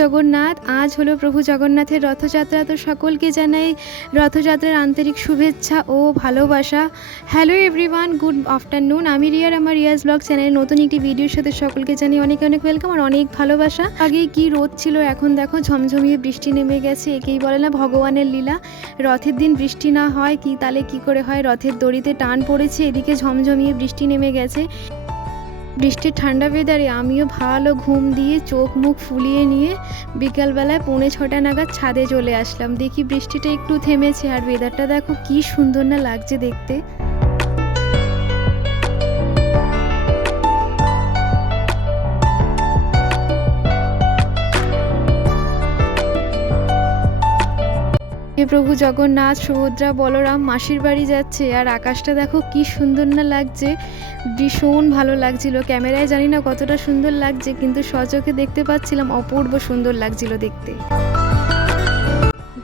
জগন্নাথ, আজ হলো প্রভু জগন্নাথের রথযাত্রা। তো সকলকে জানাই রথযাত্রার আন্তরিক শুভেচ্ছা ও ভালোবাসা। হ্যালো এভরিওয়ান গুড আফটারনুন আমি রিয়ার, আমার রিয়াজ ব্লগ চ্যানেলের নতুন একটি ভিডিওর সাথে সকলকে জানি অনেক অনেক ওয়েলকাম আর অনেক ভালোবাসা। আগে কি রোদ ছিল, এখন দেখো ঝমঝমিয়ে বৃষ্টি নেমে গেছে, একেই বলে না ভগবানের লীলা। রথের দিন বৃষ্টি না হয়, কি তালে কি করে হয়? রথের দড়িতে টান পড়েছে, এদিকে ঝমঝমিয়ে বৃষ্টি নেমে গেছে। বৃষ্টির ঠান্ডা বেদারে আমিও ভালো ঘুম দিয়ে চোখ মুখ ফুলিয়ে নিয়ে বিকালবেলায় পৌনে ছটা নাগাদ ছাদে চলে আসলাম। দেখি বৃষ্টিটা একটু থেমেছে আর ওয়েদারটা দেখো কি সুন্দর না লাগছে দেখতে। প্রভু জগন্নাথ, সুভদ্রা, বলরাম মাসির বাড়ি যাচ্ছে আর আকাশটা দেখো কি সুন্দর না লাগছে। ভীষণ ভালো লাগছিল। ক্যামেরায় জানি না কতটা সুন্দর লাগছে, কিন্তু সচোখে দেখতে পাচ্ছিলাম অপূর্ব সুন্দর লাগছিল দেখতে।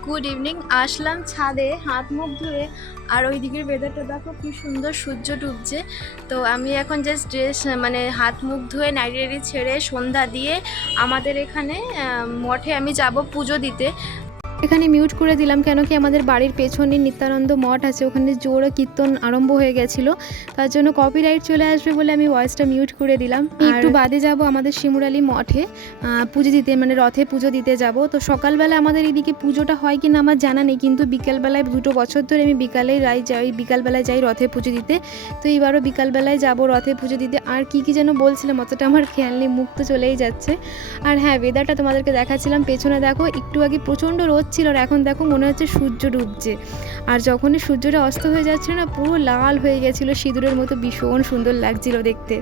গুড ইভিনিং আসলাম ছাদে, হাত মুখ ধুয়ে। আর ওই দিকের ওয়েদারটা দেখো কি সুন্দর, সূর্য ডুবছে। তো আমি এখন জাস্ট ড্রেস মানে হাত মুখ ধুয়ে নাইটি ছেড়ে সন্ধ্যা দিয়ে আমাদের এখানে মঠে আমি যাব পুজো দিতে। এখানে মিউট করে দিলাম কেন কি আমাদের বাড়ির পেছনে নিত্যানন্দ মঠ আছে ওখানে জোরে কীর্তন আরম্ভ হয়ে গেছিল। তার জন্য কপিরাইট চলে আসবে বলে আমি ভয়েসটা মিউট করে দিলাম। একটু বাদে যাব আমাদের শিমুরালি মঠে পুজো দিতে মানে রথে পুজো দিতে যাব। তো সকালবেলা আমাদের এদিকে পুজোটা হয় কি না আমার জানা নেই কিন্তু বিকালবেলায় দুটো বছর ধরে আমি বিকালেই রাই যাই বিকালবেলায় যাই রথে পুজো দিতে। তো এবারও বিকালবেলায় যাব রথে পুজো দিতে। আর কি কি যেন বলছিলাম অতটা আমার খেয়াল নেই মুখ তো চলেই যাচ্ছে। আর হ্যাঁ ওয়েদারটা তোমাদেরকে দেখাচ্ছিলাম। পেছনে দেখো একটু আগে প্রচণ্ড রোদ ছিল আর এখন দেখো মনে হচ্ছে সূর্য ডুবছে। আর যখনই সূর্যটা অস্ত হয়ে যাচ্ছিল না, পুরো লাল হয়ে গেছিল, সিঁদুরের মতো ভীষণ সুন্দর লাগছিল দেখতে।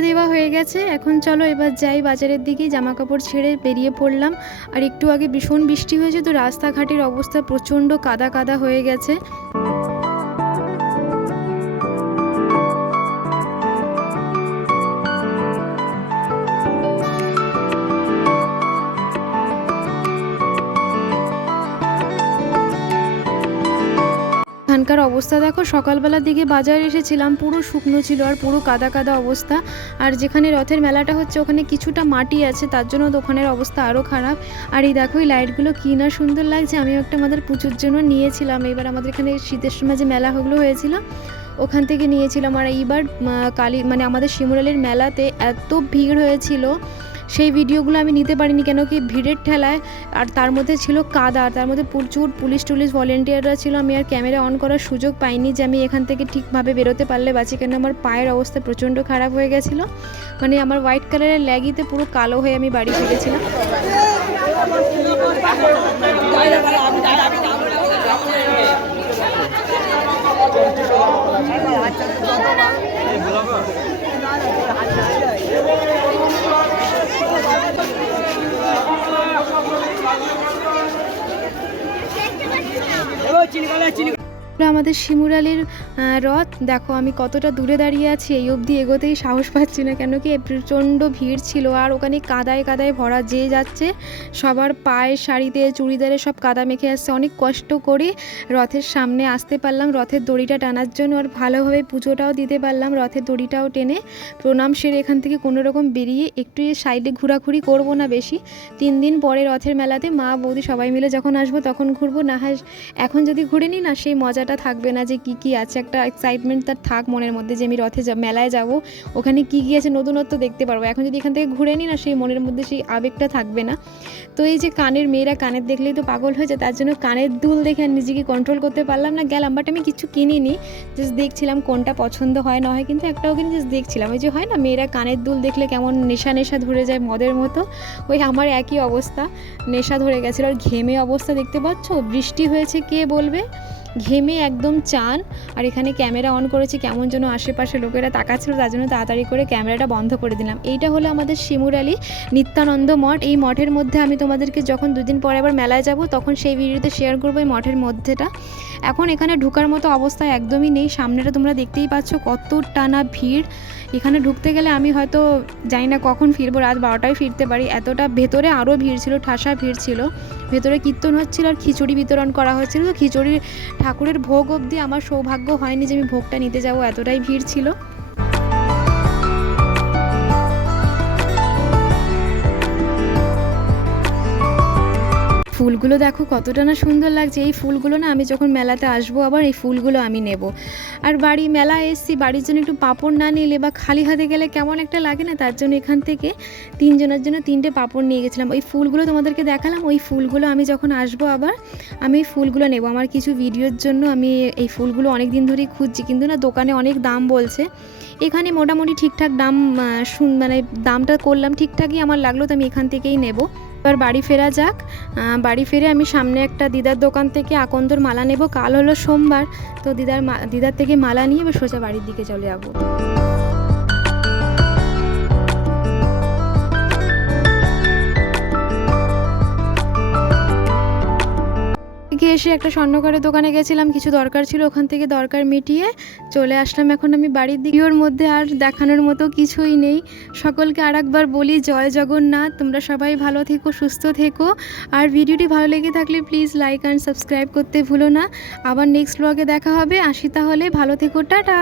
দেওয়া হয়ে গেছে। এখন চলো এবার যাই বাজারের দিকে। জামা কাপড় ছেড়ে বেরিয়ে পড়লাম। আর একটু আগে ভীষণ বৃষ্টি হয়েছে, তো রাস্তাঘাটের অবস্থা প্রচণ্ড কাদা কাদা হয়ে গেছে। এখানকার অবস্থা দেখো, সকালবেলার দিকে বাজারে এসেছিলাম, পুরো শুকনো ছিল আর পুরো কাদা কাদা অবস্থা। আর যেখানে রথের মেলাটা হচ্ছে, ওখানে কিছুটা মাটি আছে, তার জন্য দোকানের অবস্থা আরও খারাপ। আর এই দেখো, এই লাইটগুলো কী না সুন্দর লাগছে, আমিও একটা আমাদের পুজোর জন্য নিয়েছিলাম। এবার আমাদের এখানে শীতের সময় যে মেলা হগুলো হয়েছিল, ওখান থেকে নিয়েছিলাম। আর এইবার কালী মানে আমাদের শিমুরালির মেলাতে এত ভিড় হয়েছিল সেই ভিডিওগুলো আমি নিতে পারিনি কেন কি ভিড়ের ঠেলায়, আর তার মধ্যে ছিল কাদা, তার মধ্যে প্রচুর পুলিশ টুলিশ ভলেন্টিয়াররা ছিল, আমি আর ক্যামেরা অন করার সুযোগ পাইনি যে আমি এখান থেকে ঠিকভাবে বেরোতে পারলে বাঁচি কেন? আমার পায়ের অবস্থা প্রচণ্ড খারাপ হয়ে গেছিল। মানে আমার হোয়াইট কালারের ল্যাগিতে পুরো কালো হয়ে আমি বাড়ি ফিরেছিলাম। Cili 今天 আমাদের শিমুরালির আহ, রথ। দেখো আমি কতটা দূরে দাঁড়িয়ে আছি এই অবধি এগোতেই সাহস পাচ্ছি না কেন কি প্রচণ্ড ভিড় ছিল। আর ওখানে কাদায় কাদায় ভরা যে যাচ্ছে সবার পায়ে শাড়িতে চুড়িদারে সব কাদা মেখে আসছে। অনেক কষ্ট করে রথের সামনে আসতে পারলাম রথের দড়িটা টানার জন্য। আর ভালোভাবে পুজোটাও দিতে পারলাম রথের দড়িটাও টেনে। প্রণাম সেরে এখান থেকে কোনো রকম বেরিয়ে একটু সাইডে ঘোরাঘুরি করব না বেশি। তিন দিন পরে রথের মেলাতে মা বৌদি সবাই মিলে যখন আসব তখন ঘুরবো। না হয় এখন যদি ঘুরে নিই না সেই মজাটা থাকবে না যে কি কি আছে, একটা এক্সাইটমেন্ট তার থাক মনের মধ্যে যে আমি রথে মেলায় যাব, ওখানে কি কি আছে নতুনত্ব দেখতে পারব। এখন যদি এখান থেকে ঘুরে নিই না, সেই মনের মধ্যে সেই আবেগটা থাকবে না। তো এই যে কানের মেয়েরা কানের দেখলেই তো পাগল হয়ে যায়, তার জন্য কানের দুল দেখে আর নিজেকে কন্ট্রোল করতে পারলাম না, গেলাম। বাট আমি কিছু কিনিনি জাস্ট দেখছিলাম কোনটা পছন্দ হয়, না হয়, কিন্তু একটাও কিনে জাস্ট দেখছিলাম। ওই যে হয় না, মেয়েরা কানের দুল দেখলে কেমন নেশা নেশা ধরে যায় মদের মতো, ওই আমার একই অবস্থা। নেশা ধরে গেছিল আর ঘেমে অবস্থা দেখতে পাচ্ছ? বৃষ্টি হয়েছে, কে বলবে? ঘেমে একদম চান আর এখানে ক্যামেরা অন করেছি কেমন যেন আশেপাশে লোকেরা তাকাচ্ছিল, তার জন্য তাড়াতাড়ি করে ক্যামেরাটা বন্ধ করে দিলাম। এইটা হলো আমাদের শিমুরালি নিত্যানন্দ মঠ। এই মঠের মধ্যে আমি তোমাদেরকে যখন দুদিন পরে আবার মেলায় যাব, তখন সেই ভিডিওতে শেয়ার করব এই মঠের মধ্যেটা। এখন এখানে ঢুকার মতো অবস্থা একদমই নেই। সামনেটা তোমরা দেখতেই পাচ্ছ কত টানা ভিড়। এখানে ঢুকতে গেলে আমি হয়তো জানি না কখন ফিরবো, রাত বারোটায় ফিরতে পারি। এতটা ভেতরে আরও ভিড় ছিল, ঠাসা ভিড় ছিল। ভেতরে কীর্তন হচ্ছিল আর খিচুড়ি বিতরণ করা হচ্ছিল। তো খিচুড়ির ঠাকুরের ভোগ অবধি আমার সৌভাগ্য হয়নি যে আমি ভোগটা নিতে যাব। এতটাই ভিড় ছিল। ফুলগুলো দেখো, কতটা না সুন্দর লাগছে। এই ফুলগুলো না আমি যখন মেলাতে আসব আবার এই ফুলগুলো আমি নেব। আর বাড়ি মেলায় এসছি, বাড়ির জন্য একটু পাপড় না নিলে বা খালি হাতে গেলে কেমন একটা লাগে না, তার জন্য এখান থেকে তিনজনের জন্য তিনটে পাঁপড় নিয়ে গেছিলাম। ওই ফুলগুলো তোমাদেরকে দেখালাম, ওই ফুলগুলো আমি যখন আসব আবার আমি এই ফুলগুলো নেব। আমার কিছু ভিডিওর জন্য আমি এই ফুলগুলো অনেক দিন ধরেই খুঁজছি, কিন্তু না দোকানে অনেক দাম বলছে। এখানে মোটামুটি ঠিকঠাক দাম শুন মানে দামটা করলাম, ঠিকঠাকই আমার লাগল, তো আমি এখান থেকেই নেব। এবার বাড়ি ফেরা যাক। বাড়ি ফিরে আমি সামনে একটা দিদার দোকান থেকে আকন্দর মালা নেব। কাল হলো সোমবার, তো দিদার দিদার থেকে মালা নিয়ে এবার সোজা বাড়ির দিকে চলে যাব। এসে একটা স্বর্ণকারের দোকানে গেছিলাম, কিছু দরকার ছিল ওখান থেকে দরকার মিটিয়ে চলে আসলাম। এখন আমি বাড়ির দিকে ওর মধ্যে আর দেখানোর মতো কিছুই নেই। সকলকে আর একবার বলি, জয় জগন্নাথ। তোমরা সবাই ভালো থেকো, সুস্থ থেকো। আর ভিডিওটি ভালো লেগে থাকলে প্লিজ লাইক অ্যান্ড সাবস্ক্রাইব করতে ভুলো না। আবার নেক্সট ব্লগে দেখা হবে। আসি তাহলে, ভালো থেকো, টাটা।